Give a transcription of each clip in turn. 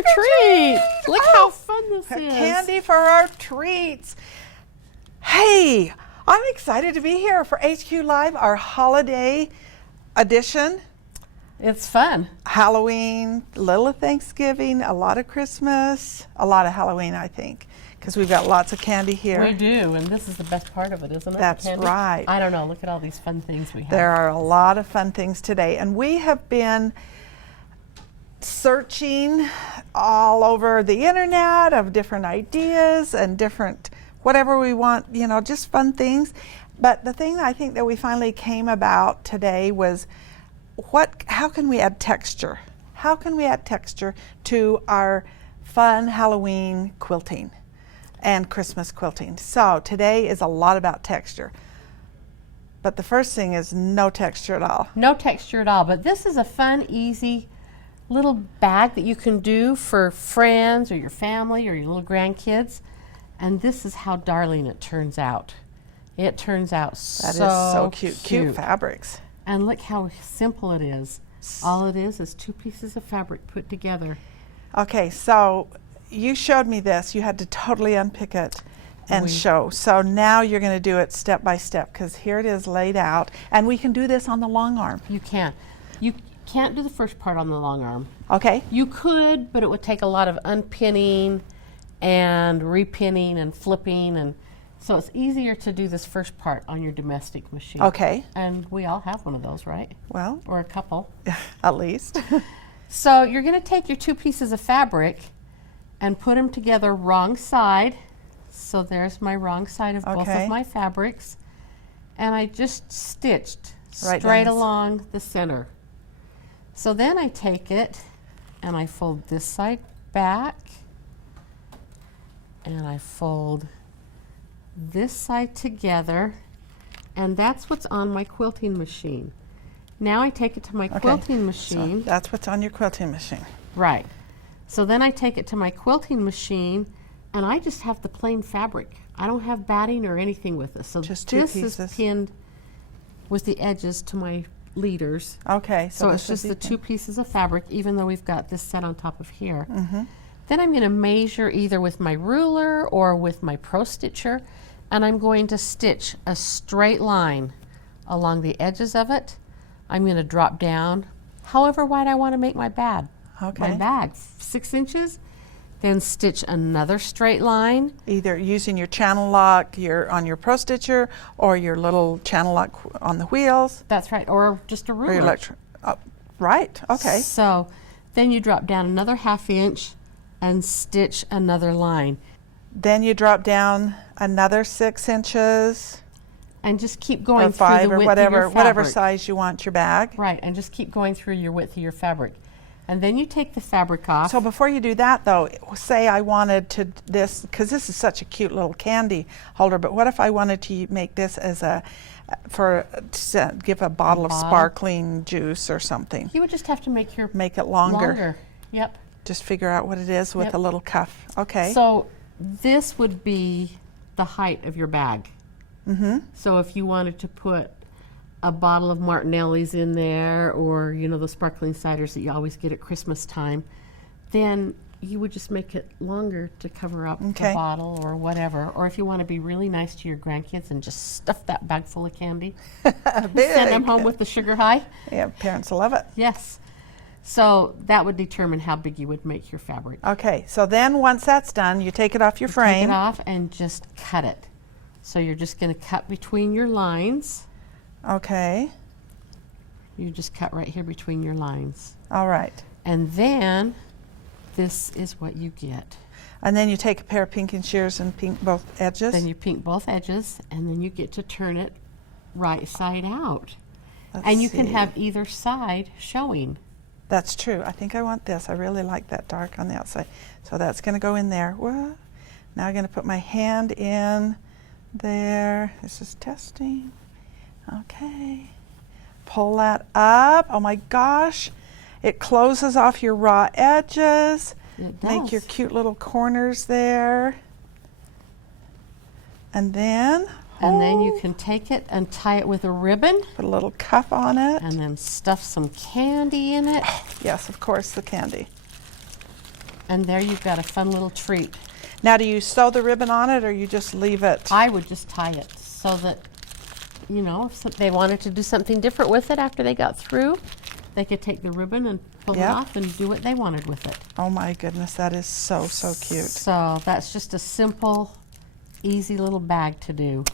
or treat. Look how fun this is. Candy for our treats. Hey, I'm excited to be here for HQ Live, our holiday edition. It's fun. Halloween, a little of Thanksgiving, a lot of Christmas, a lot of Halloween, I think, because we've got lots of candy here. We do, and this is the best part of it, isn't it? That's right. I don't know. Look at all these fun things we have. There are a lot of fun things today, and we have been searching all over the internet of different ideas and different whatever we want, you know, just fun things. But the thing I think that we finally came about today was how can we add texture? How can we add texture to our fun Halloween quilting and Christmas quilting? So today is a lot about texture. But the first thing is no texture at all. No texture at all, but this is a fun, easy little bag that you can do for friends or your family or your little grandkids. And this is how darling it turns out. It turns out that is so cute. Cute fabrics. And look how simple it is. All it is 2 pieces of fabric put together. Okay, so you showed me this. You had to totally unpick it and show. So now you're going to do it step by step, because here it is laid out. And we can do this on the long arm. You can. You can't do the first part on the long arm. Okay. You could, but it would take a lot of unpinning and repinning and flipping, and so it's easier to do this first part on your domestic machine. Okay. And we all have one of those, right? Well. Or a couple. At least. So you're going to take your 2 pieces of fabric and put them together wrong side. So there's my wrong side of both of my fabrics. And I just stitched straight along the center. So then I take it and I fold this side back. And I fold this side together, and that's what's on my quilting machine. Now I take it to my quilting machine. So that's what's on your quilting machine. Right. So then I take it to my quilting machine, and I just have the plain fabric. I don't have batting or anything with this. So just 2 this pieces. is pinned with the edges to my leaders. Okay. So it's just the 2 pieces of fabric, even though we've got this set on top of here. Mm-hmm. Then I'm going to measure either with my ruler or with my Pro Stitcher, and I'm going to stitch a straight line along the edges of it. I'm going to drop down however wide I want to make my bag. Okay. My bag, 6 inches. Then stitch another straight line. Either using your channel lock on your Pro Stitcher, or your little channel lock on the wheels. That's right, or just a ruler. Or your right, okay. So then you drop down another 1/2 inch and stitch another line. Then you drop down another 6 inches. And just keep going or 5 through the or width whatever, of your fabric. whatever size you want your bag. Right, and just keep going through your width of your fabric. And then you take the fabric off. So before you do that, though, say I wanted to because this is such a cute little candy holder, but what if I wanted to make this as to give a bottle of sparkling juice or something? You would just have to make it longer. Yep. Just figure out what it is with a little cuff. Okay. So this would be the height of your bag. Mm-hmm. So if you wanted to put a bottle of Martinelli's in there, or you know the sparkling ciders that you always get at Christmas time, then you would just make it longer to cover up the bottle or whatever. Or if you want to be really nice to your grandkids and just stuff that bag full of candy, send them home with the sugar high. Yeah, parents love it. Yes. So that would determine how big you would make your fabric. Okay, so then once that's done, you take it off your frame. Take it off and just cut it. So you're just going to cut between your lines. Okay. You just cut right here between your lines. All right. And then this is what you get. And then you take a pair of pinking shears and pink both edges. Then you pink both edges, and then you get to turn it right side out. Let's you see. can have either side showing. That's true. I think I want this. I really like that dark on the outside. So that's going to go in there. Well, now I'm going to put my hand in there. This is testing. Okay. Pull that up. Oh my gosh. It closes off your raw edges. It does. Make your cute little corners there. And then you can take it and tie it with a ribbon. Put a little cuff on it. And then stuff some candy in it. Yes, of course, the candy. And there you've got a fun little treat. Now, do you sew the ribbon on it, or you just leave it? I would just tie it so that, you know, if they wanted to do something different with it after they got through, they could take the ribbon and pull it off and do what they wanted with it. Oh my goodness, that is so, so cute. So that's just a simple, easy little bag to do.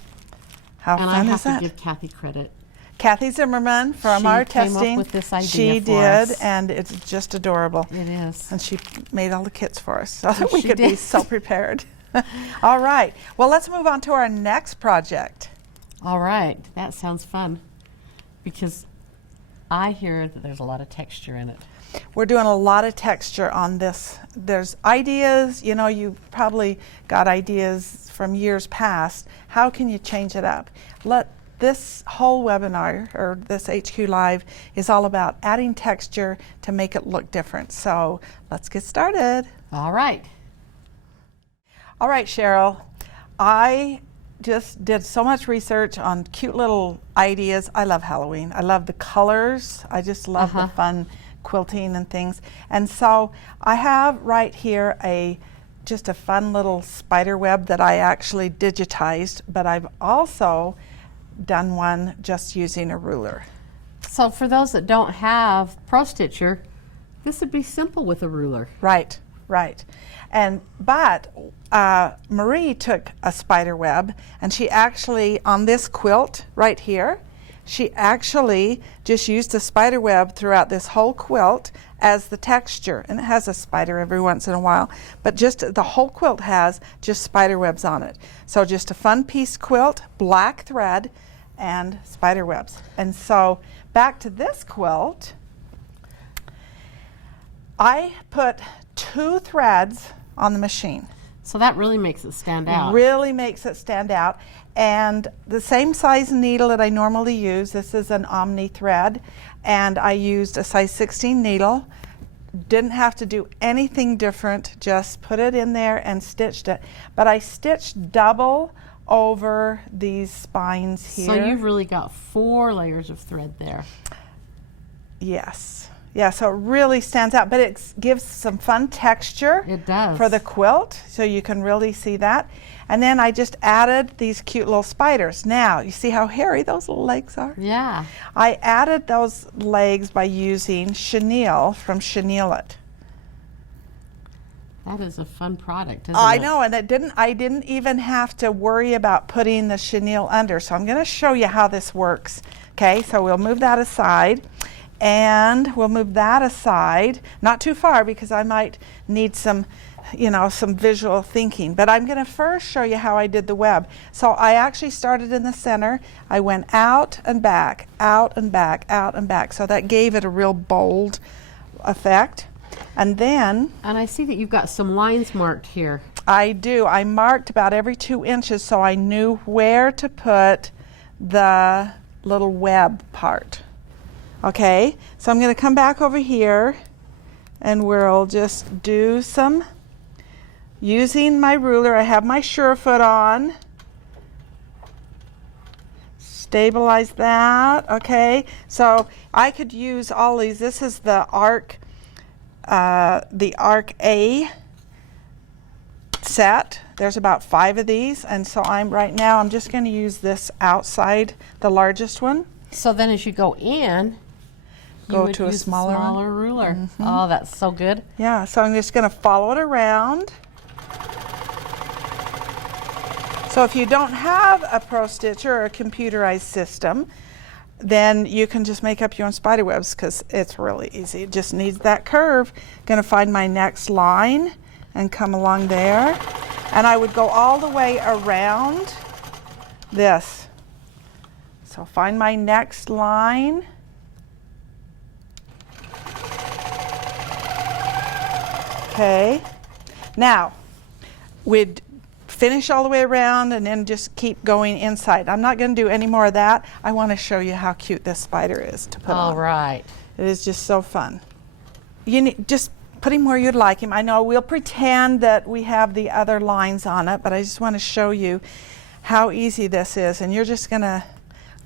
How and fun I is have that? to give Kathy credit. Kathy Zimmerman from She our came testing. up with this idea she for did, us. and it's just adorable. It is. And she made all the kits for us so that we She could be did. so prepared. All right. Well, let's move on to our next project. All right, that sounds fun because I hear that there's a lot of texture in it. We're doing a lot of texture on this. There's ideas, you know, you've probably got ideas from years past. How can you change it up? This whole webinar, or this HQ Live, is all about adding texture to make it look different. So let's get started. All right. All right, Cheryl, I just did so much research on cute little ideas. I love Halloween. I love the colors. I just love the fun quilting and things. And so I have right here just a fun little spider web that I actually digitized, but I've also done one just using a ruler. So for those that don't have Pro Stitcher, this would be simple with a ruler. Right, right. But Marie took a spider web, and she actually, on this quilt right here, she actually just used a spider web throughout this whole quilt as the texture. And it has a spider every once in a while, but just the whole quilt has just spider webs on it. So just a fun piece quilt, black thread, and spider webs. And so back to this quilt, I put 2 threads on the machine. So that really makes it stand out. Really makes it stand out. And the same size needle that I normally use, this is an Omni thread, and I used a size 16 needle. Didn't have to do anything different, just put it in there and stitched it. But I stitched double over these spines here. So you've really got 4 layers of thread there. Yes. Yeah, so it really stands out, but it gives some fun texture. It does. For the quilt, so you can really see that. And then I just added these cute little spiders. Now, you see how hairy those little legs are? Yeah. I added those legs by using chenille from Chenille It. That is a fun product, isn't I it? know, and I didn't even have to worry about putting the chenille under. So I'm going to show you how this works. Okay, so we'll move that aside. And we'll move that aside, not too far because I might need some, you know, some visual thinking. But I'm going to first show you how I did the web. So I actually started in the center. I went out and back, out and back, out and back. So that gave it a real bold effect. And then And I see that you've got some lines marked here. I do. I marked about every 2 inches so I knew where to put the little web part. Okay, so I'm going to come back over here and we'll just do some using my ruler. I have my Surefoot on. Stabilize that. Okay, so I could use all these. This is the Arc A set. There's about 5 of these, and so I'm just going to use this outside, the largest one. So then as you go in, you Go would to a use smaller a one. smaller ruler. Oh, that's so good. Yeah, so I'm just going to follow it around. So if you don't have a Pro Stitcher or a computerized system, then you can just make up your own spider webs because it's really easy. It just needs that curve. Going to find my next line and come along there. And I would go all the way around this. So find my next line. Okay, now we'd finish all the way around and then just keep going inside. I'm not going to do any more of that. I want to show you how cute this spider is to put on. All right. It is just so fun. You need just put him where you'd like him. I know we'll pretend that we have the other lines on it, but I just want to show you how easy this is. And you're just going to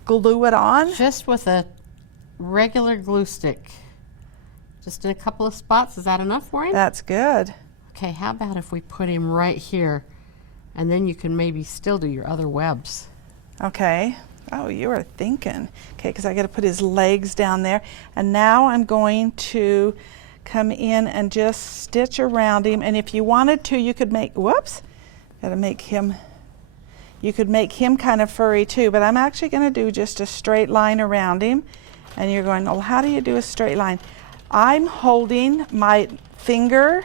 glue it on. Just with a regular glue stick. Just in a couple of spots. Is that enough for him? That's good. Okay, how about if we put him right here, and then you can maybe still do your other webs. Okay. Oh, you are thinking. Okay, because I got to put his legs down there. And now I'm going to come in and just stitch around him. And if you wanted to, you could make, whoops, got to make him, you could make him kind of furry too, but I'm actually going to do just a straight line around him. And you're going, well, how do you do a straight line? I'm holding my finger,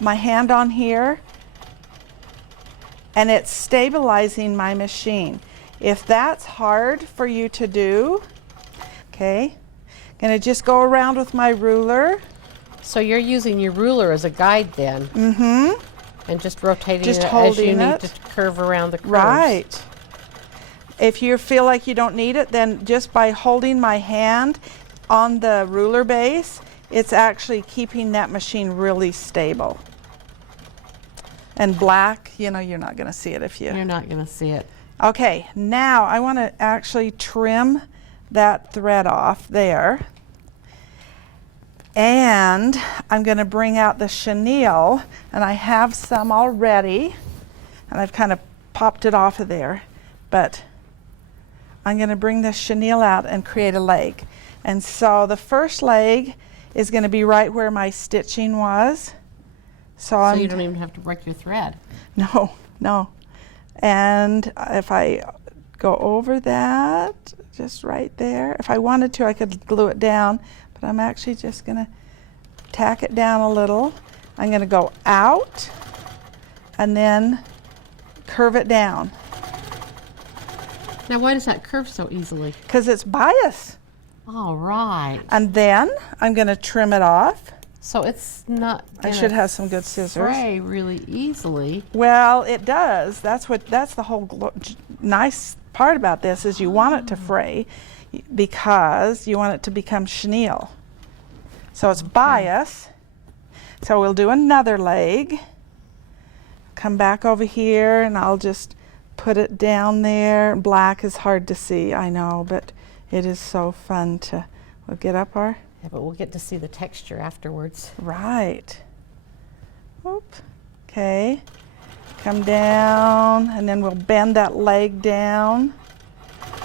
my hand on here, and it's stabilizing my machine. If that's hard for you to do, okay, gonna just go around with my ruler. So you're using your ruler as a guide then? Mm-hmm. And just rotating Just it as holding you need it. to curve around the curves. Right. If you feel like you don't need it, then just by holding my hand on the ruler base, it's actually keeping that machine really stable. And black, you know, you're not gonna see it if you... You're not gonna see it. Okay, now I want to actually trim that thread off there. And I'm going to bring out the chenille, and I have some already, and I've kind of popped it off of there. But I'm going to bring the chenille out and create a leg. And so the first leg is going to be right where my stitching was. So you don't even have to break your thread. No, no. And if I go over that, just right there, if I wanted to, I could glue it down, but I'm actually just going to tack it down a little. I'm going to go out and then curve it down. Now, why does that curve so easily? Because it's bias. All right. And then I'm going to trim it off. So it's not. I should have some good scissors. Fray really easily. Well, it does. That's the whole nice part about this is you want it to fray because you want it to become chenille. So it's bias. So we'll do another leg. Come back over here and I'll just put it down there. Black is hard to see, I know, but it is so fun to, we'll get up our... Yeah, but we'll get to see the texture afterwards. Right. Oop. Okay. Come down, and then we'll bend that leg down.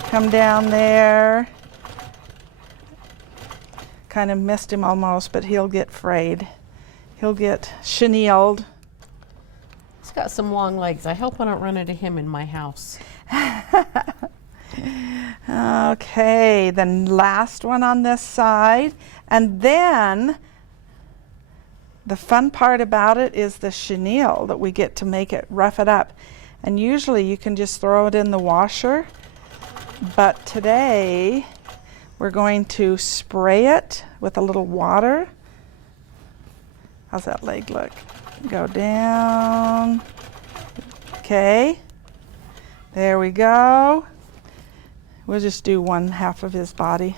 Come down there. Kind of missed him almost, but he'll get frayed. He'll get chenilled. He's got some long legs. I hope I don't run into him in my house. Okay, then last one on this side. And then the fun part about it is the chenille that we get to make it, rough it up. And usually you can just throw it in the washer. But today we're going to spray it with a little water. How's that leg look? Go down. Okay. There we go. We'll just do one half of his body.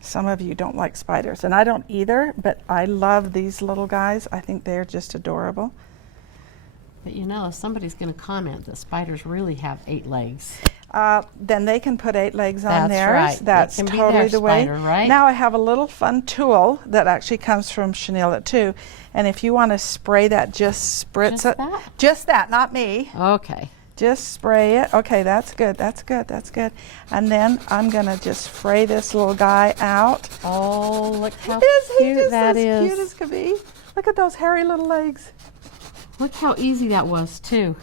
Some of you don't like spiders, and I don't either, but I love these little guys. I think they're just adorable. But you know, if somebody's going to comment that spiders really have 8 legs. Then they can put 8 legs on That's theirs. right. That's It can be totally their the way. spider, right? Now I have a little fun tool that actually comes from Chenille too. And if you want to spray that, just spritz Just it. that? Just that, not me. Okay. Just spray it. Okay, that's good. That's good. That's good. And then I'm gonna just fray this little guy out. Oh, look how Is he cute just that as is. cute as could be? Look at those hairy little legs. Look how easy that was, too.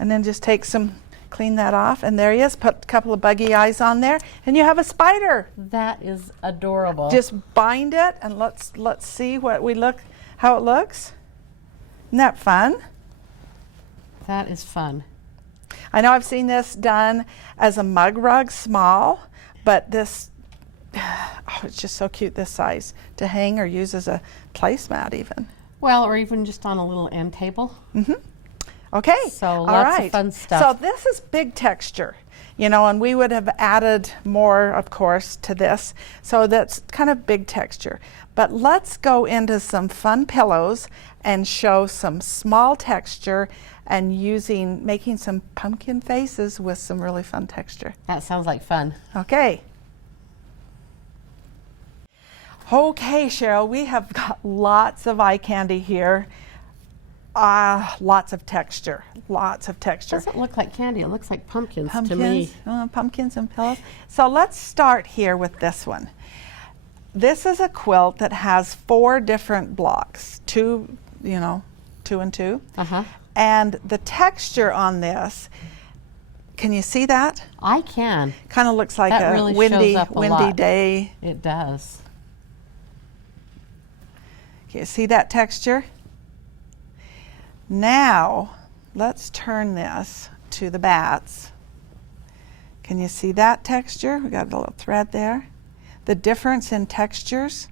And then just take some, clean that off, and there he is. Put a couple of buggy eyes on there, and you have a spider. That is adorable. Just bind it, and let's see how it looks. Isn't that fun? That is fun. I know I've seen this done as a mug rug, small, but this, oh, it's just so cute this size to hang or use as a placemat even. Well, or even just on a little end table. Mm-hmm. Okay. So all lots right. of fun stuff. So this is big texture, you know, and we would have added more, of course, to this. So that's kind of big texture. But let's go into some fun pillows and show some small texture and making some pumpkin faces with some really fun texture. That sounds like fun. Okay. Okay, Cheryl, we have got lots of eye candy here. Lots of texture, lots of texture. Doesn't look like candy. It looks like pumpkins to me. Pumpkins and pillows. So let's start here with this one. This is a quilt that has 4 different blocks, 2 and 2. Uh-huh. And the texture on this, can you see that? I can. Kind of looks like That a really windy, shows up a windy lot. day. It does. Can you see that texture? Now, let's turn this to the bats. Can you see that texture? We got a little thread there. The difference in textures.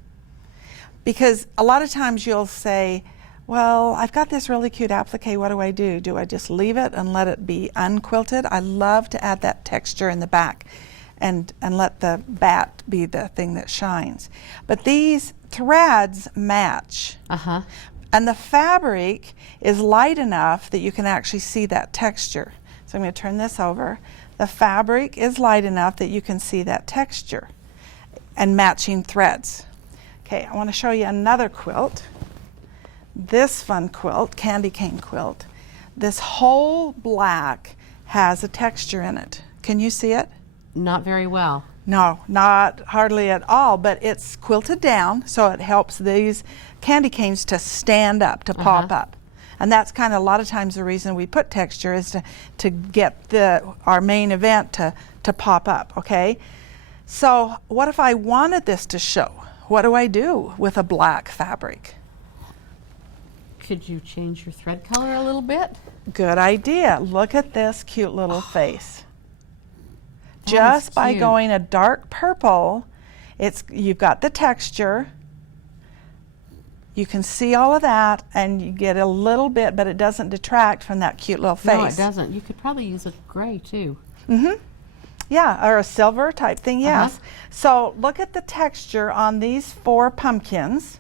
Because a lot of times you'll say, well, I've got this really cute applique, what do I do? Do I just leave it and let it be unquilted? I love to add that texture in the back and let the bat be the thing that shines. But these threads match. Uh-huh. And the fabric is light enough that you can actually see that texture. So I'm going to turn this over. The fabric is light enough that you can see that texture and matching threads. Okay, I want to show you another quilt. This fun quilt, candy cane quilt. This whole black has a texture in it. Can you see it? Not very well. No, not hardly at all, but it's quilted down, so it helps these candy canes to stand up, to pop up. And that's kind of a lot of times the reason we put texture is to get our main event to pop up, okay? So what if I wanted this to show? What do I do with a black fabric? Could you change your thread color a little bit? Good idea. Look at this cute little face. That Just is by cute. going a dark purple, you've got the texture. You can see all of that, and you get a little bit, but it doesn't detract from that cute little face. No, it doesn't. You could probably use a gray too. Yeah, or a silver type thing, yes. So look at the texture on these 4 pumpkins,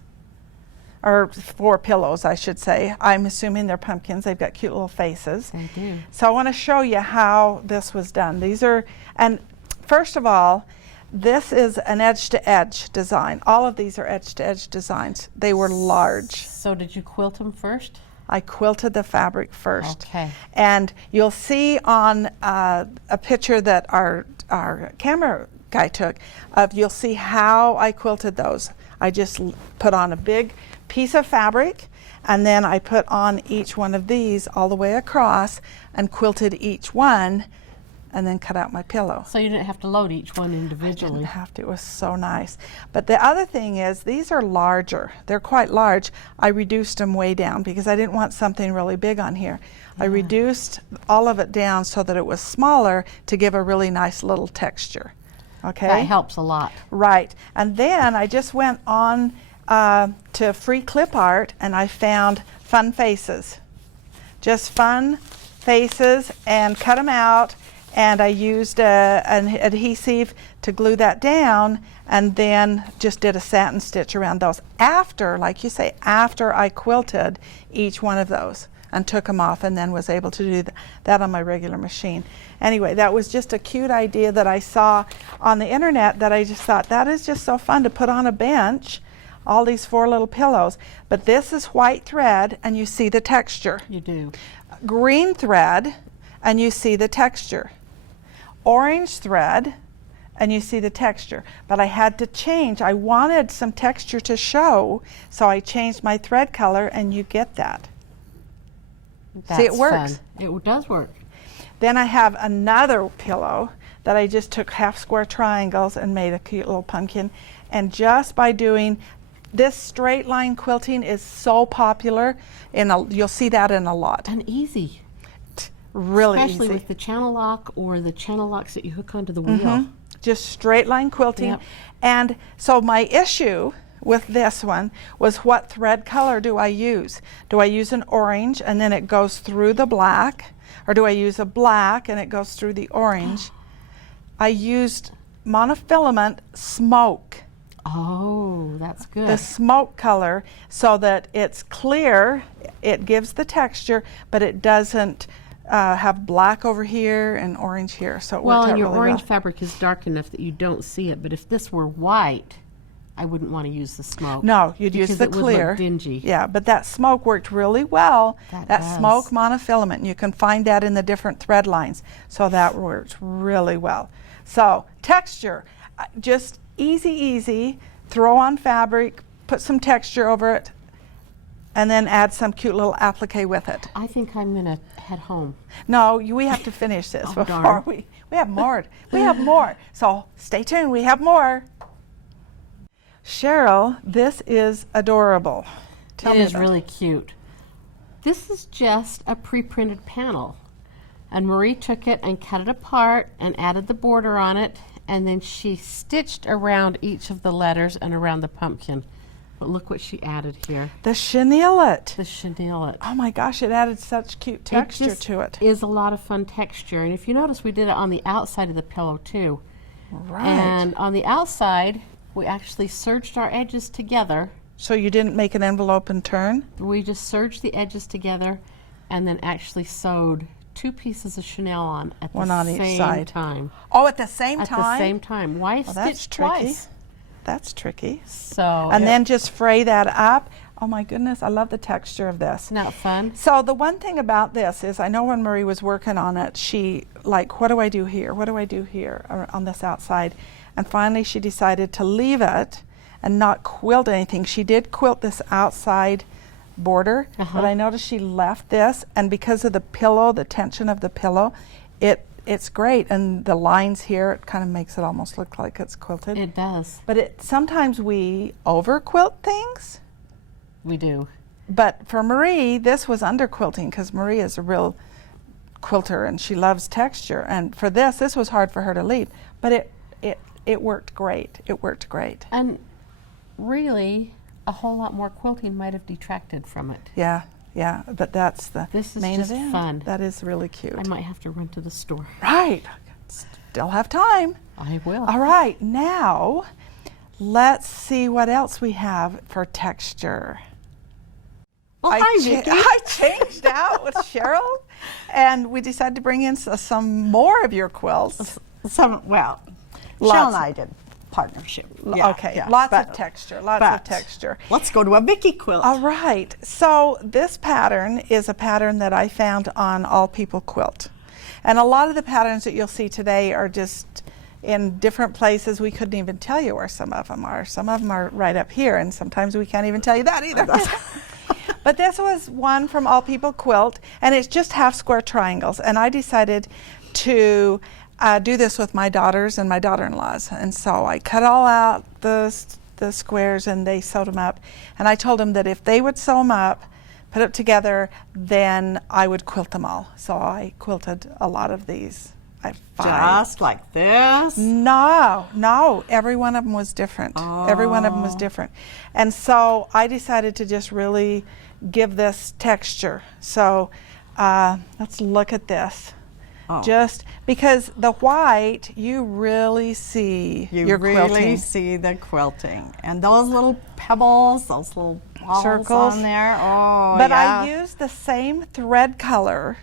or 4 pillows, I should say. I'm assuming they're pumpkins. They've got cute little faces. They do. So I want to show you how this was done. These are, and first of all, this is an edge-to-edge design. All of these are edge-to-edge designs. They were large. So did you quilt them first? I quilted the fabric first. Okay. And you'll see on a picture that our camera guy took, you'll see how I quilted those. I just put on a big piece of fabric, and then I put on each one of these all the way across and quilted each one, and then cut out my pillow. So you didn't have to load each one I individually. didn't have to. It was so nice. But the other thing is, these are larger. They're quite large. I reduced them way down because I didn't want something really big on here. I reduced all of it down so that it was smaller to give a really nice little texture. Okay? That helps a lot. Right. And then I just went on to free clip art, and I found fun faces. Just fun faces, and cut them out. And I used an adhesive to glue that down, and then just did a satin stitch around those after, like you say, after I quilted each one of those and took them off, and then was able to do that on my regular machine. Anyway, that was just a cute idea that I saw on the internet that I just thought, that is just so fun to put on a bench, all these 4 little pillows. But this is white thread, and you see the texture. You do. Green thread, and you see the texture. Orange thread, and you see the texture. But I had to change. I wanted some texture to show, so I changed my thread color, and you get that. That's see, it works. Fun. It does work. Then I have another pillow that I just took half square triangles and made a cute little pumpkin. And just by doing this straight line quilting is so popular, you'll see that in a lot. And easy. Really Especially easy. with the channel lock or the channel locks that you hook onto the wheel. Just straight line quilting. Yep. And so my issue with this one was, what thread color do I use? Do I use an orange and then it goes through the black? Or do I use a black and it goes through the orange? I used monofilament smoke. Oh, that's good. The smoke color, so that it's clear, it gives the texture, but it doesn't have black over here and orange here. So it well, worked out and your really orange well. fabric is dark enough that you don't see it. But if this were white, I wouldn't want to use the smoke. No, you'd use because the it would clear. look dingy. Yeah, but that smoke worked really well. That That smoke does. monofilament, and you can find that in the different thread lines. So that worked really well. So texture, just easy. Throw on fabric, put some texture over it, and then add some cute little applique with it. I think I'm going to head home. No, we have to finish this Oh, before darn. we have more. We have more. So stay tuned. We have more. Cheryl, this is adorable. Tell It me is about really cute. This is just a pre-printed panel. And Marie took it and cut it apart and added the border on it. And then she stitched around each of the letters and around the pumpkin. But look what she added here. the chenillet. The chenillet. Oh my gosh, it added such cute texture to it. Is a lot of fun texture. And if you notice, we did it on the outside of the pillow too. Right. And on the outside, we actually serged our edges together. So you didn't make an envelope and turn? We just serged the edges together and then actually sewed 2 pieces of chenille on at One the on each same side. time. Oh, at the same At time? the same time. Why Well, that's stitch tricky. twice? That's tricky. So And then just fray that up. Oh my goodness, I love the texture of this. isn't that fun? So the one thing about this is I know when Marie was working on it, she like, what do I do here? What do I do here on this outside? And finally she decided to leave it and not quilt anything. She did quilt this outside border, but I noticed she left this, and because of the pillow, the tension of the pillow, it's great. And the lines here, it kind of makes it almost look like it's quilted. It does. But sometimes we over quilt things. We do. But for Marie, this was under quilting because Marie is a real quilter and she loves texture. And for this was hard for her to leave. But it worked great. It worked great. And really, a whole lot more quilting might have detracted from it. Yeah. But that's the This is main just event. fun. That is really cute. I might have to run to the store. Right. Still have time. I will. All right. Now, let's see what else we have for texture. Well, hi, Vicki. I changed out with Cheryl, and we decided to bring in some more of your quilts. Cheryl and I did partnership. Okay, lots of texture, lots of texture. Let's go to a Vicki quilt. All right, so this pattern is a pattern that I found on All People Quilt. And a lot of the patterns that you'll see today are just in different places. We couldn't even tell you where some of them are. Some of them are right up here, and sometimes we can't even tell you that either. But this was one from All People Quilt, and it's just half square triangles. And I decided to do this with my daughters and my daughter-in-laws. And so I cut all out the squares and they sewed them up. And I told them that if they would sew them up, put it together, then I would quilt them all. So I quilted a lot of these. I have 5. Just like this? No, every one of them was different. Every one of them was different. And so I decided to just really give this texture. So let's look at this. Just because the white, you really see your really quilting. see the quilting. And those little pebbles, those little balls Circles. on there. Oh, But yeah. I used the same thread color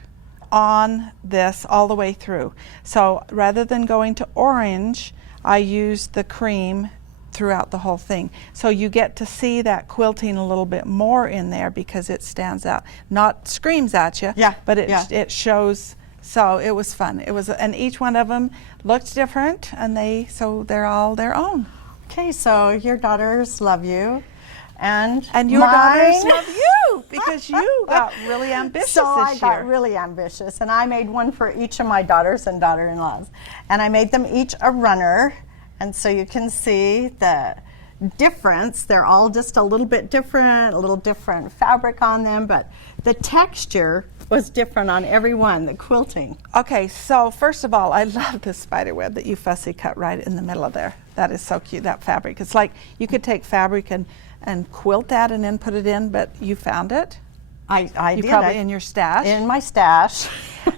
on this all the way through. So rather than going to orange, I used the cream throughout the whole thing. So you get to see that quilting a little bit more in there because it stands out. Not screams at you, but it shows. So it was fun. It was, and each one of them looked different, and they're all their own. Okay, so your daughters love you. And your mine, daughters love you because you got really ambitious So this I year. got really ambitious, and I made one for each of my daughters and daughter-in-laws. And I made them each a runner, and so you can see the difference. They're all just a little bit different, a little different fabric on them, but the texture was different on every one, the quilting. Okay, so first of all, I love this spider web that you fussy cut right in the middle of there. That is so cute, that fabric. It's like you could take fabric and quilt that and then put it in, but you found it? I You did probably it. in your stash? In my stash.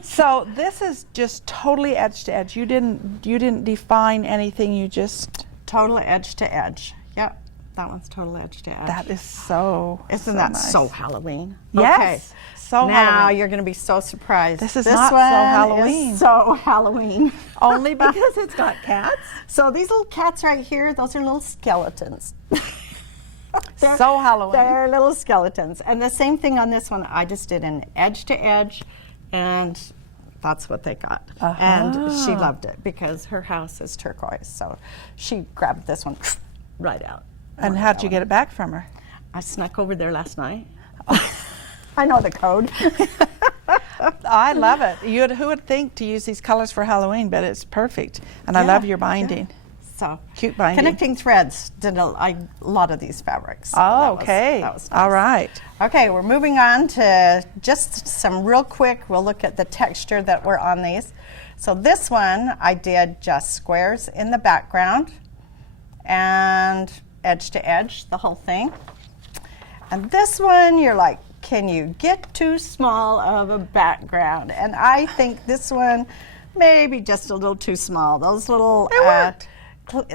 So this is just totally edge to edge. You didn't define anything, you just... Totally edge to edge. Yep. That one's total edge to edge. That is so Isn't so that nice. so Halloween? Yes, Okay. so now Halloween. you're going to be so surprised. This is this not so one Halloween. Is so Halloween. Only because it's got cats? So these little cats right here, those are little skeletons. So Halloween. They're little skeletons. And the same thing on this one. I just did an edge to edge, and that's what they got. And she loved it because her house is turquoise. So she grabbed this one right out. And how'd you get it back from her? I snuck over there last night. I know the code. I love it. Who would think to use these colors for Halloween, but it's perfect. And I Yeah, love your binding. yeah. So Cute binding. Connecting Threads did a lot of these fabrics. So Oh, that was- okay. that was All nice. right. Okay, we're moving on to just some real quick. We'll look at the texture that were on these. So this one, I did just squares in the background and edge to edge, the whole thing. And this one, you're like, can you get too small of a background? And I think this one, maybe just a little too small. Those little,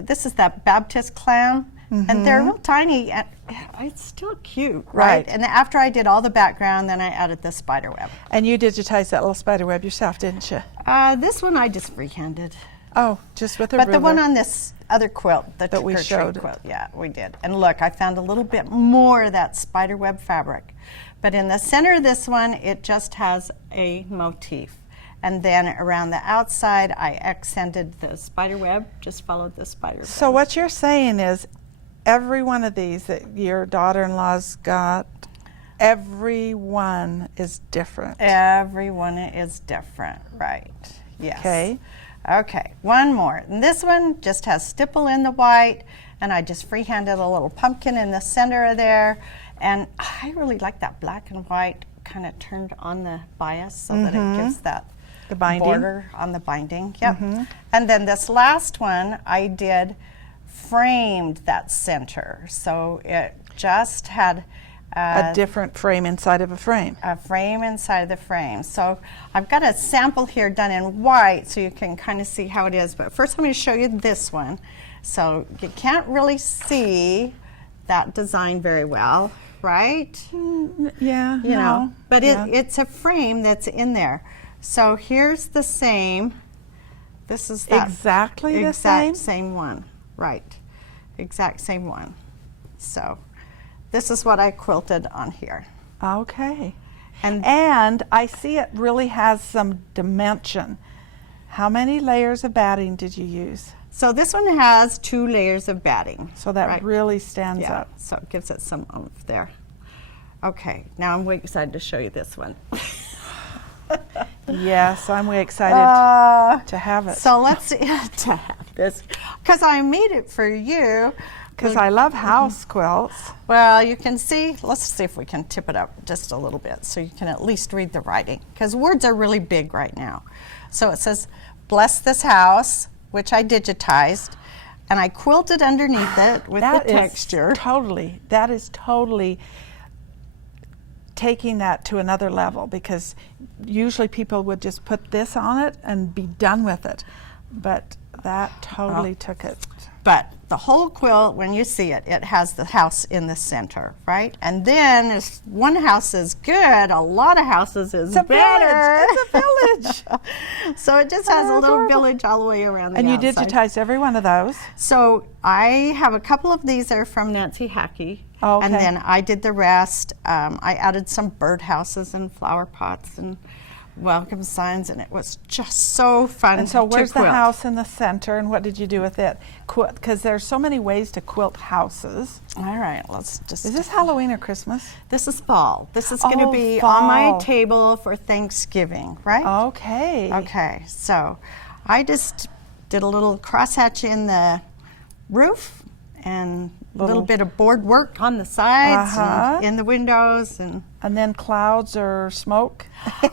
this is that Baptist clam, and they're real tiny, and it's still cute, right? Right. And after I did all the background, then I added the spider web. And you digitized that little spider web yourself, didn't you? This one I just freehanded. Oh, just with a But ruler. the one on this other quilt, the That we trick or treat showed. quilt, yeah, we did. And look, I found a little bit more of that spider web fabric. But in the center of this one, it just has a motif. And then around the outside, I accented the spider web, just followed the spider web. So what you're saying is every one of these that your daughter-in-law's got, every one is different. Everyone is different, right? Yes. Okay. Okay, one more. And this one just has stipple in the white, and I just freehanded a little pumpkin in the center of there. And I really like that black and white kind of turned on the bias so that it gives that The binding. border on the binding. Yep. And then this last one, I did framed that center. So it just had A different frame inside of a frame. a frame inside the frame. So I've got a sample here done in white so you can kind of see how it is. But first I'm going to show you this one. So you can't really see that design very well, right? Yeah, You know, but yeah. it's a frame that's in there. So here's the same. This is that Exactly the exact same? one, right? Exact same one. So this is what I quilted on here. Okay. And And I see it really has some dimension. How many layers of batting did you use? so this one has 2 layers of batting. So that right? really stands Yeah, up. so it gives it some oomph there. Okay, now I'm way excited to show you this one. Yes, I'm way excited to have it. So let's see, to have this, because I made it for you. Because I love house quilts. Well, you can see, let's see if we can tip it up just a little bit so you can at least read the writing, because words are really big right now. So it says, bless this house, which I digitized, and I quilted underneath it with That the is texture. that is totally taking that to another level, because usually people would just put this on it and be done with it. But that totally took it. But the whole quilt, when you see it, it has the house in the center, right? And then if one house is good, a lot of houses is It's a better. village. It's a village. So it just has a little Adorable. village all the way around the And you outside. digitized every one of those. So I have a couple of these that are from Nancy Hackey. Oh, okay. And then I did the rest. I added some birdhouses and flower pots and welcome signs, and it was just so fun And so to where's the quilt. house in the center, and what did you do with it? Because there's so many ways to quilt houses. All right, let's just... Is this Halloween or Christmas? This is fall. This is going to Oh, be on my fall. table for Thanksgiving, right? Okay. Okay, so I just did a little crosshatch in the roof and a little bit of board work on the sides and in the windows. And then clouds or smoke?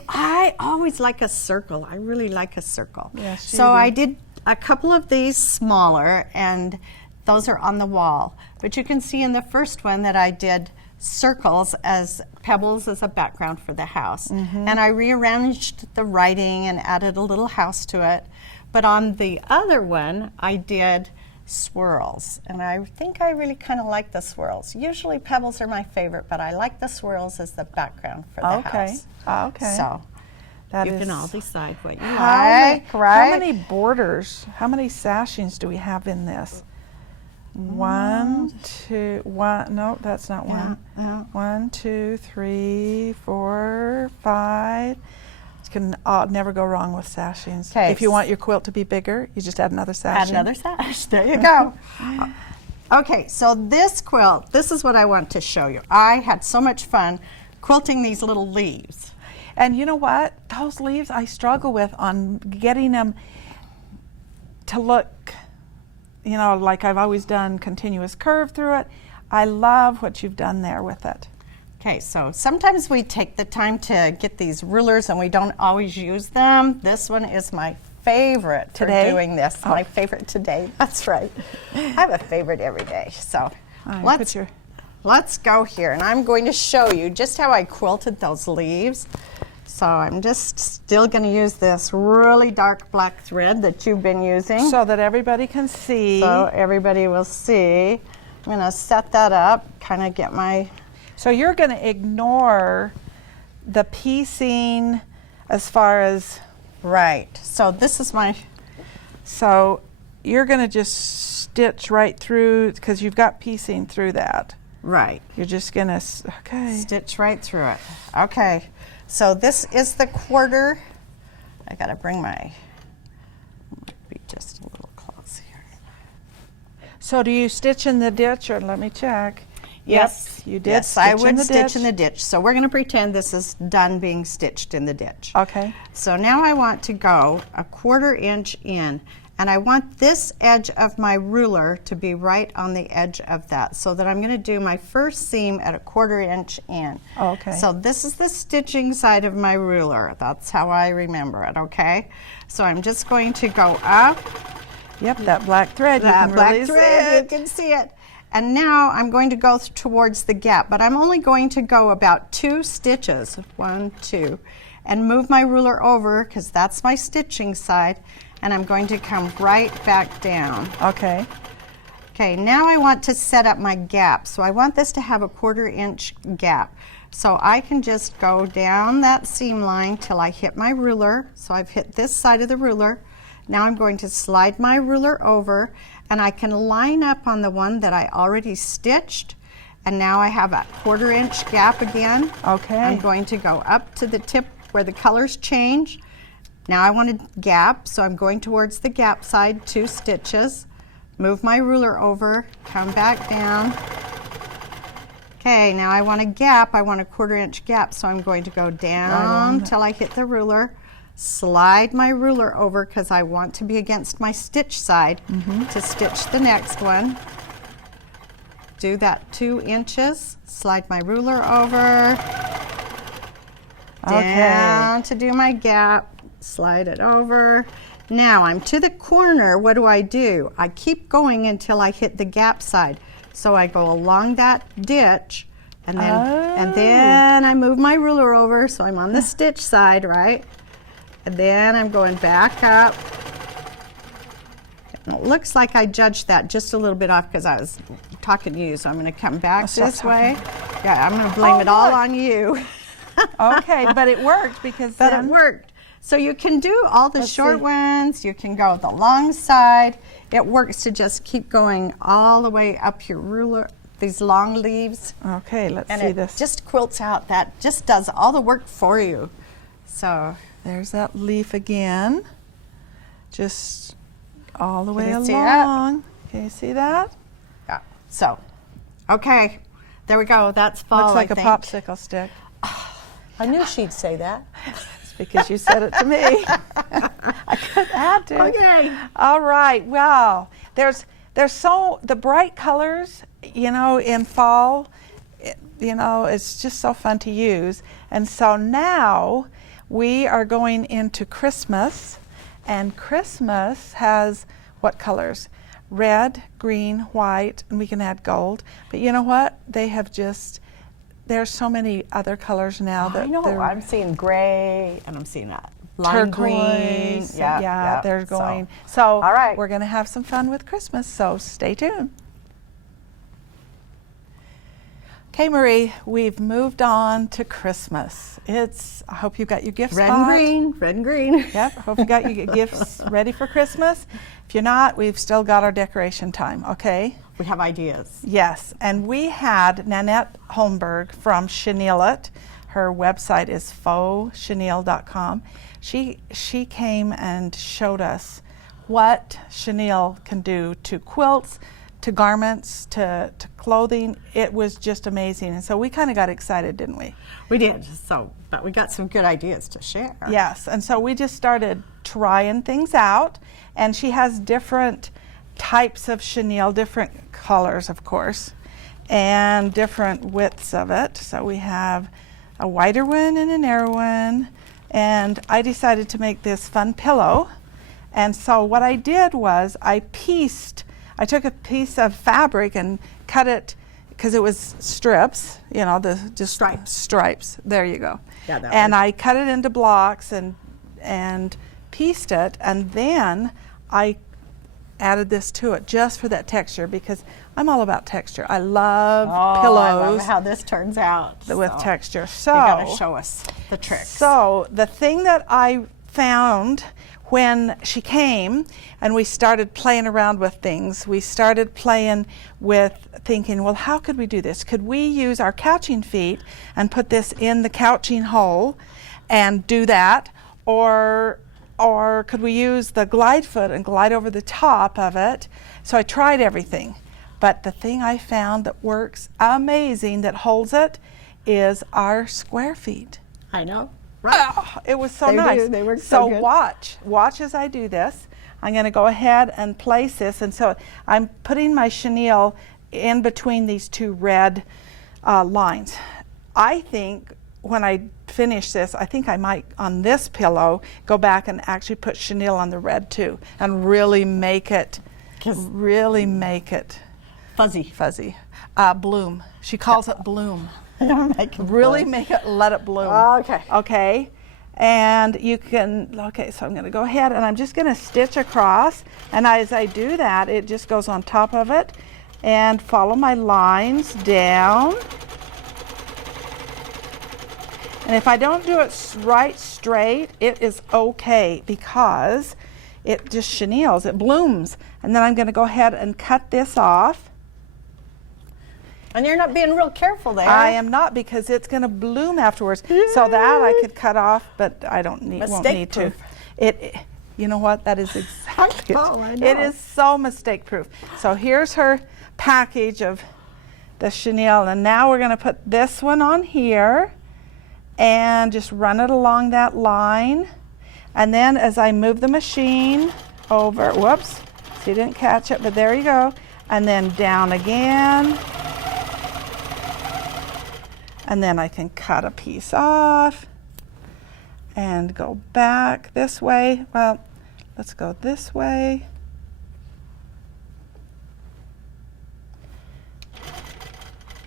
I always like a circle. I really like a circle. Yes, you so do. I did a couple of these smaller, and those are on the wall. But you can see in the first one that I did circles as pebbles as a background for the house. And I rearranged the writing and added a little house to it. But on the other one, I did swirls, and I think I really kind of like the swirls. Usually pebbles are my favorite, but I like the swirls as the background for the house. Okay. So That You is can all decide what you Right, How right. many borders, how many sashings do we have in this? One, two, one, no, that's not one. yeah. 1, 2, 3, 4, 5. You can never go wrong with sashings. 'Kay. If you want your quilt to be bigger, you just add another sashing. Add another sash. There you go. Okay, so this quilt, this is what I want to show you. I had so much fun quilting these little leaves. And you know what? Those leaves I struggle with on getting them to look, you know, like I've always done continuous curve through it. I love what you've done there with it. Okay, so sometimes we take the time to get these rulers and we don't always use them. This one is my favorite Today? for doing this. Oh. My favorite today. That's right. I have a favorite every day. So let's go here, and I'm going to show you just how I quilted those leaves. So I'm just still going to use this really dark black thread that you've been using. So that everybody can see. So everybody will see. I'm going to set that up, kind of get my... So you're going to ignore the piecing as far as... Right. So this is my... So you're going to just stitch right through, because you've got piecing through that. Right. You're just going to, okay. Stitch right through it. Okay. So this is the quarter. I got to bring my... Might be just a little close here. So do you stitch in the ditch, or let me check? Yes, Yep, you did. Yes, I stitch in would the stitch ditch. in the ditch. So we're going to pretend this is done being stitched in the ditch. Okay. So now I want to go a 1/4 inch in, and I want this edge of my ruler to be right on the edge of that, so that I'm going to do my first seam at a 1/4 inch in. Okay. So this is the stitching side of my ruler. That's how I remember it, okay? So I'm just going to go up. Yep, that black thread, That you can black really see thread, you it. can see it. And now I'm going to go towards the gap, but I'm only going to go about 2 stitches, 1, 2, and move my ruler over, because that's my stitching side, and I'm going to come right back down. Okay. Okay, now I want to set up my gap. So I want this to have a 1/4 inch gap. So I can just go down that seam line till I hit my ruler. So I've hit this side of the ruler. Now I'm going to slide my ruler over, and I can line up on the one that I already stitched. And now I have a 1/4 inch gap again. Okay. I'm going to go up to the tip where the colors change. Now I want a gap, so I'm going towards the gap side, 2 stitches. Move my ruler over, come back down. Okay, now I want a gap. I want a 1/4 inch gap, so I'm going to go down till I hit the ruler. Slide my ruler over, because I want to be against my stitch side to stitch the next one. Do that 2 inches, slide my ruler over, down to do my gap, slide it over. Now I'm to the corner. What do? I keep going until I hit the gap side. So I go along that ditch, and then I move my ruler over, so I'm on the stitch side, right? And then I'm going back up. And it looks like I judged that just a little bit off because I was talking to you, so I'm going to come back this way. Yeah, I'm going to blame it all on you. Okay, but it worked because But then it worked. So you can do all the short ones. You can go the long side. It works to just keep going all the way up your ruler, these long leaves. Okay, let's And see it this. just quilts out. That just does all the work for you. So There's that leaf again. Just all the way you see that? along. Can you see that? yeah. So, okay, there we go. That's fall. Looks like I a think. popsicle stick. I knew she'd say that. It's because you said it to me. I could add to it. Okay. All right. Wow. There's the bright colors, you know, in fall. You know, it's just so fun to use. And so now we are going into Christmas, and Christmas has what colors? Red, green, white, and we can add gold. But you know what? They have just, there's so many other colors now that I know. they're- I'm seeing gray and I'm seeing Lime green. turquoise. Yeah, they're so- going. So All right. we're going to have some fun with Christmas, so stay tuned. Okay, Marie, we've moved on to Christmas. I hope you got your gift Red spot. and green. Yep, hope you got your gifts ready for Christmas. If you're not, we've still got our decoration time, okay? We have ideas. Yes, and we had Nanette Holmberg from Chenille It. Her website is fauxchenille.com. She came and showed us what chenille can do to quilts, to garments, to clothing. It was just amazing. And so we kind of got excited, didn't we? We did. But we got some good ideas to share. Yes, and so we just started trying things out. And she has different types of chenille, different colors, of course, and different widths of it. So we have a wider one and a narrow one. And I decided to make this fun pillow. And so what I did was I took a piece of fabric and cut it, because it was strips, you know, just stripes. There you go. Yeah, that and one. I cut it into blocks and pieced it, and then I added this to it just for that texture, because I'm all about texture. I love pillows I love how this turns out. with So texture. You So gotta show us the tricks. so the thing that I found when she came and we started playing around with things, we started playing with thinking, well, how could we do this? Could we use our couching feet and put this in the couching hole and do that? Or could we use the glide foot and glide over the top of it? So I tried everything. But the thing I found that works amazing, that holds it, is our square feet. I know. Right. Oh, it was so They nice. do. They work so good. Watch as I do this. I'm going to go ahead and place this, and so I'm putting my chenille in between these two red lines. I think when I finish this, I think I might, on this pillow, go back and actually put chenille on the red too, and really make it Fuzzy. bloom. She calls it bloom. Make it Really bloom. make it, let it bloom. Okay. Okay. And you can, so I'm going to go ahead and I'm just going to stitch across. And as I do that, it just goes on top of it, and follow my lines down. And if I don't do it right straight, it is okay, because it just chenilles, it blooms. And then I'm going to go ahead and cut this off. And you're not being real careful there. I am not, because it's going to bloom afterwards. So that I could cut off, but I won't need to. Mistake-proof. You know what? That is exactly Oh, I know. It is so mistake-proof. So here's her package of the chenille, and now we're going to put this one on here and just run it along that line. And then as I move the machine over, whoops, so you didn't catch it, but there you go. And then down again. And then I can cut a piece off and go back this way. Well, let's go this way.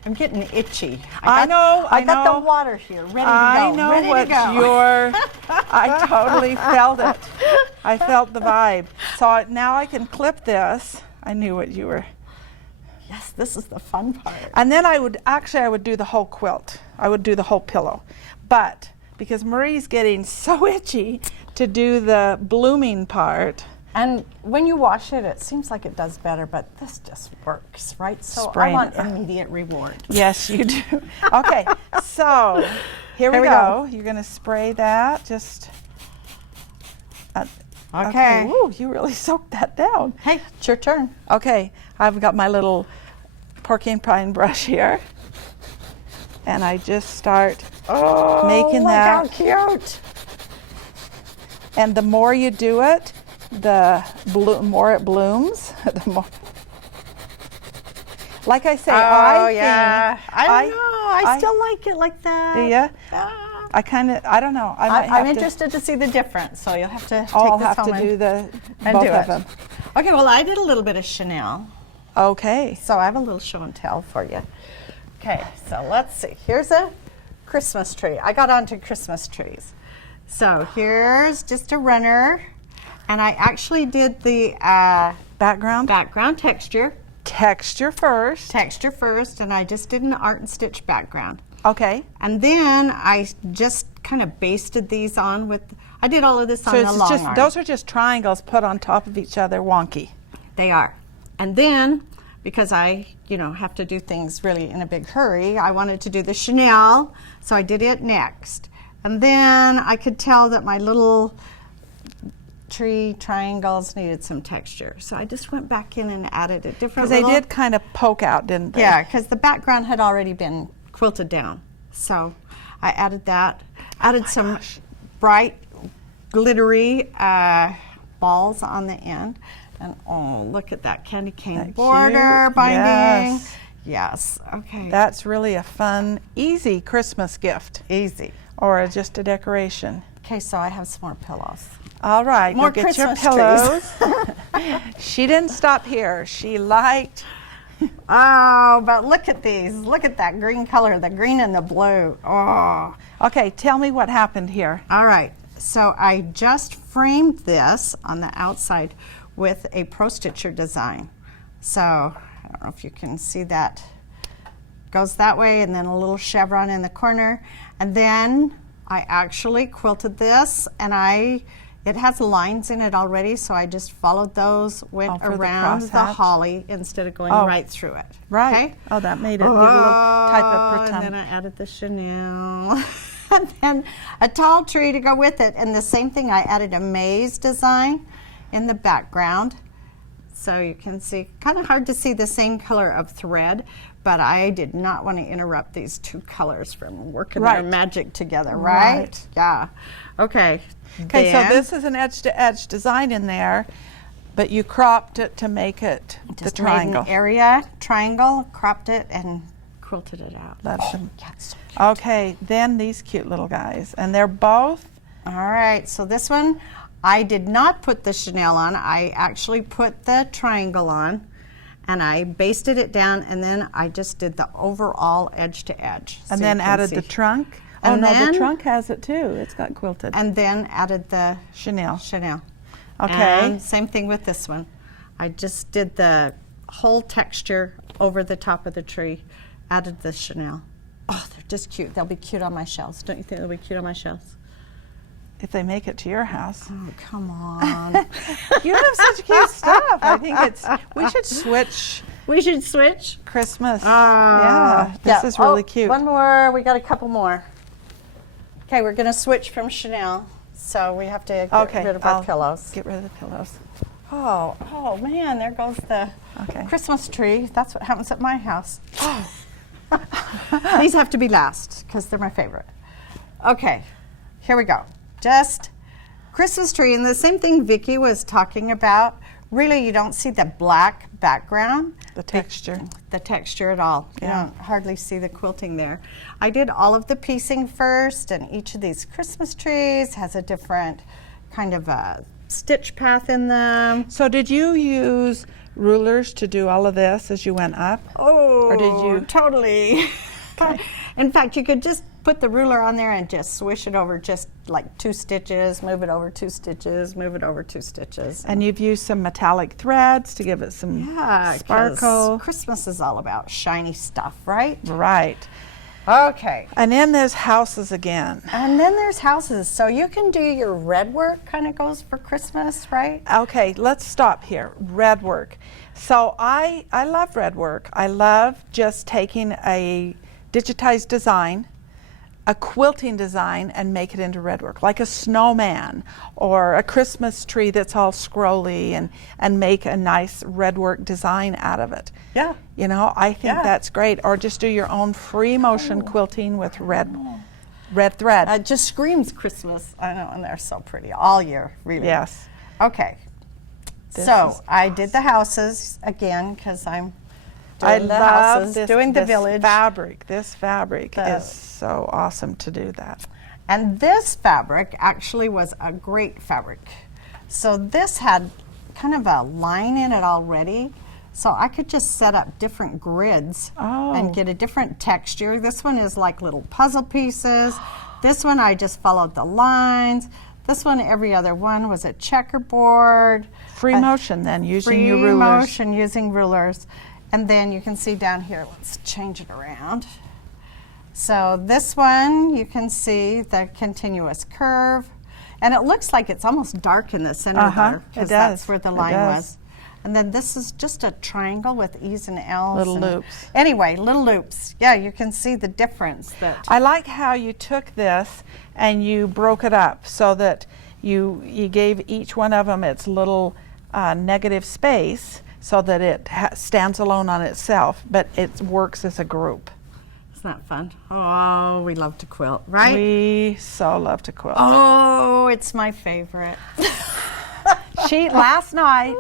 I'm getting itchy. I know. I got the water here, ready to go. I know ready what to go. I totally felt it. I felt the vibe. So now I can clip this. I knew what you were. Yes, this is the fun part. And then I would do the whole quilt. I would do the whole pillow. But because Marie's getting so itchy to do the blooming part. And when you wash it, it seems like it does better, but this just works, right? So Spraying I want it. immediate reward. Yes, you do. Okay, so here we go. You're going to spray that. Just. Okay. Ooh, you really soaked that down. Hey, it's your turn. Okay, I've got my little porcupine brush here, and I just start making look that. how cute. And the more you do it, the more it blooms. The more. Like I say, I think I still like it like that. Do you? Ah. I don't know. I'm interested to see the difference, so you'll have to take I'll this have home to do the and both do of it. them. Okay, well, I did a little bit of chenille, Okay. so I have a little show and tell for you. Okay, so let's see. Here's a Christmas tree. I got onto Christmas trees. So here's just a runner, and I actually did the Background? background texture Texture first. and I just did an art and stitch background. Okay. And then I just kind of basted these on with, I did all of this on So the it's long just, arm. those are just triangles put on top of each other, wonky. They are. And then, because I, have to do things really in a big hurry, I wanted to do the chenille, so I did it next. And then I could tell that my little tree triangles needed some texture. So I just went back in and added a different Because they little- did kind of poke out, didn't they? Yeah, because the background had already been quilted down. So I added that. Added some bright, glittery balls on the end. And oh, look at that candy cane That border cute? binding. Yes. Yes, okay. That's really a fun, easy Christmas gift. Easy. Or just a decoration. Okay, so I have some more pillows. All right, More go get your Christmas pillows. She didn't stop here. She liked. Oh, but look at these. Look at that green color, the green and the blue. Oh. Okay, tell me what happened here. All right, so I just framed this on the outside with a Pro Stitcher design. So I don't know if you can see that. Goes that way, and then a little chevron in the corner. And then I actually quilted this, and it has lines in it already, so I just followed those, went for the around the crosshatch? holly instead of going Oh. right through it. Right. Okay? Oh, that made it give a little type of And then pretend. I added the chenille. And then a tall tree to go with it. And the same thing, I added a maze design in the background. So you can see, kind of hard to see the same color of thread, but I did not want to interrupt these two colors from working their Right. magic together, right? Right. Yeah. Okay. Okay, so Then this is an edge-to-edge design in there, but you cropped it to make it the just made triangle. an area triangle, cropped it, and quilted it out. Love them. Yeah, it's so cute. Okay, then these cute little guys, and they're both. All right, so this one, I did not put the chenille on. I actually put the triangle on, and I basted it down, and then I just did the overall edge to edge. And so then you can added the see. trunk. And oh no, then- the trunk has it too. It's got quilted. And then added the Chenille. chenille. Okay. And same thing with this one. I just did the whole texture over the top of the tree, added the chenille. Oh, they're just cute. They'll be cute on my shelves. Don't you think they'll be cute on my shelves? If they make it to your house. Oh, come on. You have such cute stuff. I think we should switch We should switch. Christmas. Ah. Yeah, this is really Oh, cute. One more. We got a couple more. Okay, we're going to switch from chenille. So we have to get rid of our I'll pillows. Get rid of the pillows. Oh man, there goes the Okay. Christmas tree. That's what happens at my house. These have to be last because they're my favorite. Okay, here we go. Just Christmas tree, and the same thing Vicki was talking about. Really, you don't see the black background. The texture. The texture at all. Yeah. You don't hardly see the quilting there. I did all of the piecing first, and each of these Christmas trees has a different kind of a stitch path in them. So did you use rulers to do all of this as you went up? Oh, Or did you- Totally. In fact, you could just put the ruler on there and just swish it over just like 2 stitches, move it over 2 stitches, move it over 2 stitches. And you've used some metallic threads to give it some Yeah, 'cause sparkle. Christmas is all about shiny stuff, right? Right. Okay. And then there's houses again. And then there's houses. So you can do your red work, kind of goes for Christmas, right? Okay, let's stop here. Red work. So I love red work. I love just taking a digitized design, a quilting design, and make it into red work, like a snowman or a Christmas tree that's all scrolly, and make a nice red work design out of it. Yeah. You know, I think Yeah. that's great. Or just do your own free motion quilting with red thread. It just screams Christmas. I know, and they're so pretty all year, really. Yes. Okay. This So is I did the houses again because I'm I doing the love houses, this, doing the this village. fabric. This fabric The- is so awesome to do that. And this fabric actually was a great fabric. So this had kind of a line in it already. So I could just set up different grids Oh. and get a different texture. This one is like little puzzle pieces. This one I just followed the lines. This one, every other one was a checkerboard. Free motion then, using your Free rulers. motion using rulers. And then you can see down here, let's change it around. So this one, you can see the continuous curve. And it looks like it's almost dark in the center there, It because does. that's where the It line does. was. And then this is just a triangle with E's and L's. Little and loops. Anyway, little loops. Yeah, you can see the difference. That I like how you took this and you broke it up so that you gave each one of them its little negative space so that it stands alone on itself, but it works as a group. Isn't that fun? Oh, we love to quilt, right? We so love to quilt. Oh, it's my favorite. Last night,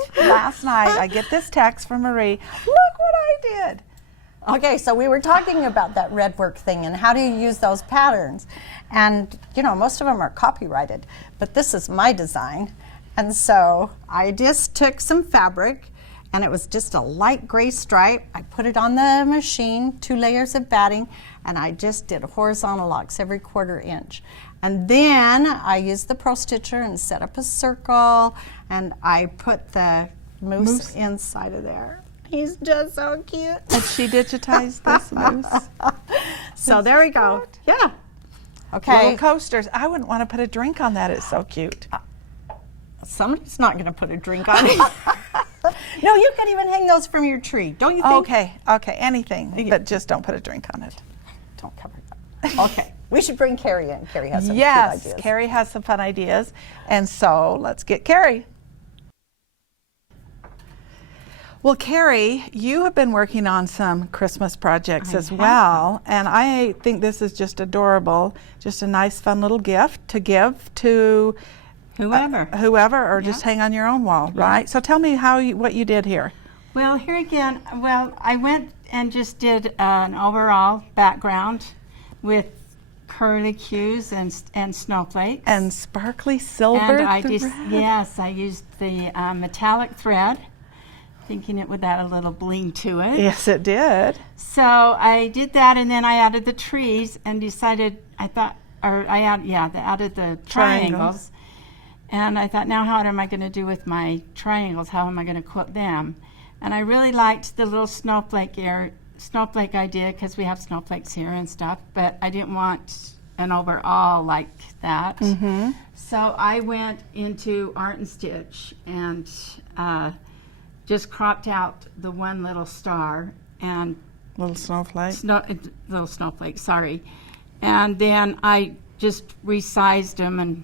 I get this text from Marie. Look what I did. Okay, so we were talking about that red work thing and how do you use those patterns. And, you know, most of them are copyrighted, but this is my design. And so I just took some fabric, and it was just a light gray stripe. I put it on the machine, 2 layers of batting, and I just did horizontal locks every 1/4 inch. And then I used the Pro Stitcher and set up a circle, and I put the moose inside of there. He's just so cute. And she digitized this moose. So there we go. Yeah. Okay. Little coasters. I wouldn't want to put a drink on that. It's so cute. Somebody's not going to put a drink on it. No, you can even hang those from your tree, don't you think? Okay, anything, but just don't put a drink on it. Don't cover that. Okay. We should bring Kerri in. Kerri has some Yes, cute ideas. Kerri has some fun ideas, and so let's get Kerri. Well, Kerri, you have been working on some Christmas projects as well, and I think this is just adorable, just a nice, fun little gift to give to whoever, or just hang on your own wall, right? So tell me what you did here. Well, here again, I went and just did an overall background with curlicues and snowflakes. And sparkly silver And I thread. I used the metallic thread, thinking it would add a little bling to it. Yes, it did. So I did that, and then I added the trees and decided, I added the triangles. And I thought, now what am I going to do with my triangles? How am I going to quilt them? And I really liked the little snowflake idea, because we have snowflakes here and stuff, but I didn't want an overall like that. Mm-hmm. So I went into Art and Stitch and just cropped out the one little star and Little snowflake. little snowflake, sorry. And then I just resized them and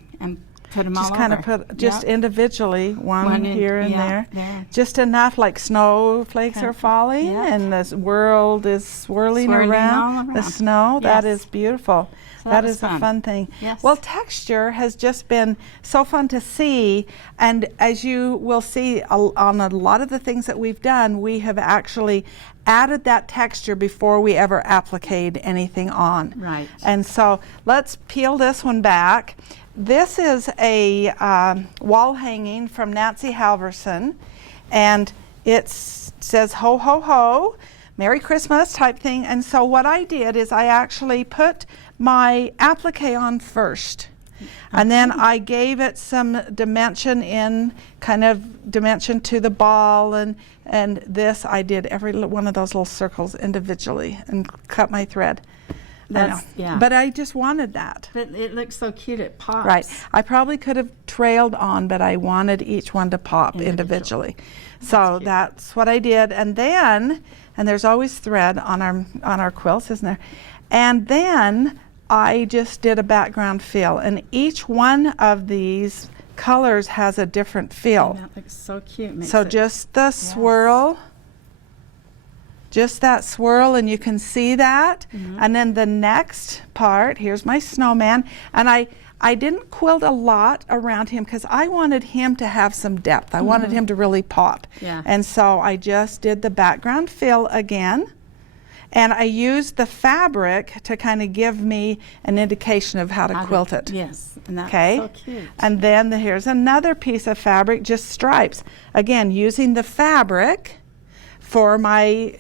put them Just all kind over. of put just Yep. individually, one in- here and yeah, there. Just enough like snowflakes are falling yeah. and the world is swirling Swirling around all the around. snow. That Yes. is beautiful. So that that was is a fun. fun thing. Yes. Well, texture has just been so fun to see, and as you will see on a lot of the things that we've done, we have actually added that texture before we ever appliqued anything on. Right. And so let's peel this one back. This is a wall hanging from Nancy Halverson, and it says ho ho ho, Merry Christmas type thing. And so what I did is I actually put my applique on first, and then I gave it some dimension to the ball, and this I did every one of those little circles individually and cut my thread. Yeah. But I just wanted that. But it looks so cute, it pops. Right. I probably could have trailed on, but I wanted each one to pop individually. So that's what I did. And then, and there's always thread on our quilts, isn't there? And then I just did a background fill. And each one of these colors has a different fill. And that looks so cute. Makes So it- just the swirl. Just that swirl, and you can see that. And then the next part, here's my snowman. And I didn't quilt a lot around him because I wanted him to have some depth. I wanted him to really pop. Yeah. And so I just did the background fill again. And I used the fabric to kind of give me an indication of how to quilt it. Yes, and that's Okay. so cute. And then here's another piece of fabric, just stripes. Again, using the fabric, for my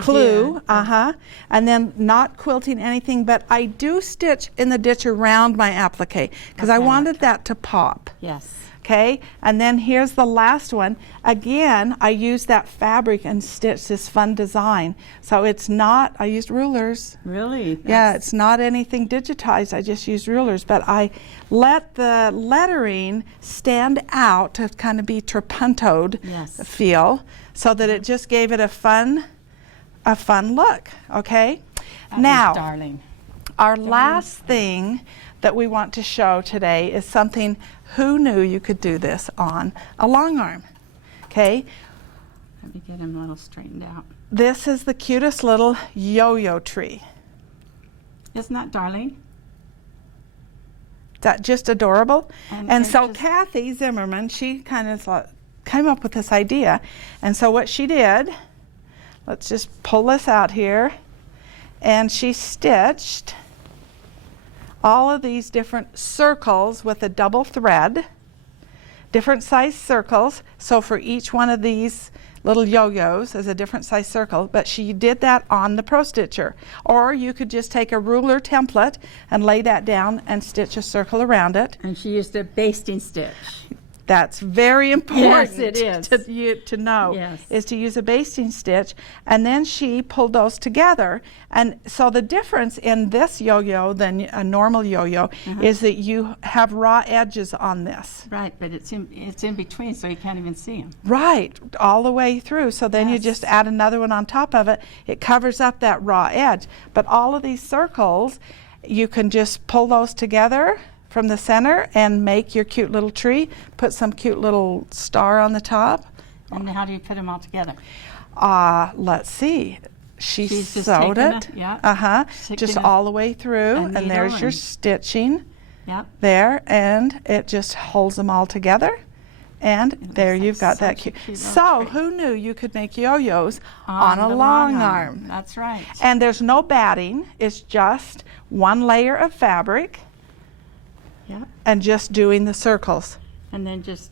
clue. Idea. And then not quilting anything, but I do stitch in the ditch around my applique because I Okay. wanted that to pop. Yes. Okay, and then here's the last one. Again, I used that fabric and stitched this fun design. So it's not, I used rulers. Really? Yeah, it's not anything digitized. I just used rulers, but I let the lettering stand out to kind of be trapuntoed Yes. feel, so that it just gave it a fun look. Okay. That was Now, darling. our last thing that we want to show today is something. Who knew you could do this on a long arm? Okay. Let me get him a little straightened out. This is the cutest little yo-yo tree. Isn't that darling? Is that just adorable? And it so just- Kathy Zimmerman, she kind of came up with this idea. And so what she did, let's just pull this out here, and she stitched all of these different circles with a double thread, different size circles. So for each one of these little yo-yos is a different size circle, but she did that on the Pro Stitcher. Or you could just take a ruler template and lay that down and stitch a circle around it. And she used a basting stitch. That's very important. Yes, it is. To know, Yes. is to use a basting stitch. And then she pulled those together. And so the difference in this yo-yo than a normal yo-yo is that you have raw edges on this. Right, but it's in between, so you can't even see them. Right, all the way through. So then you Yes. just add another one on top of it. It covers up that raw edge. But all of these circles, you can just pull those together from the center and make your cute little tree. Put some cute little star on the top. And how do you put them all together? Let's see. She She's just sewed taken it. it, yeah. She's Just taken all the way through. a And needle there's your and- stitching Yep. there. And it just holds them all together. And there looks you've got like that such a cute. cute little So tree. who knew you could make yo-yos on a the long arm? That's right. And there's no batting. It's just one layer of fabric Yep. and just doing the circles. And then just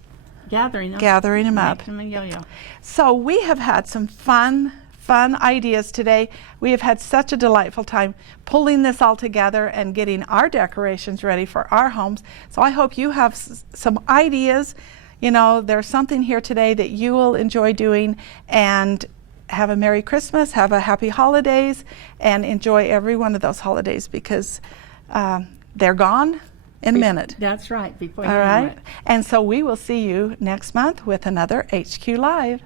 gathering them. Gathering 'em up. Make them a yo-yo. So we have had some fun ideas today. We have had such a delightful time pulling this all together and getting our decorations ready for our homes. So I hope you have some ideas. You know, there's something here today that you will enjoy doing, and have a Merry Christmas, have a Happy Holidays, and enjoy every one of those holidays, because they're gone in a minute. That's right. Before you All know right. it. And so we will see you next month with another HQ Live.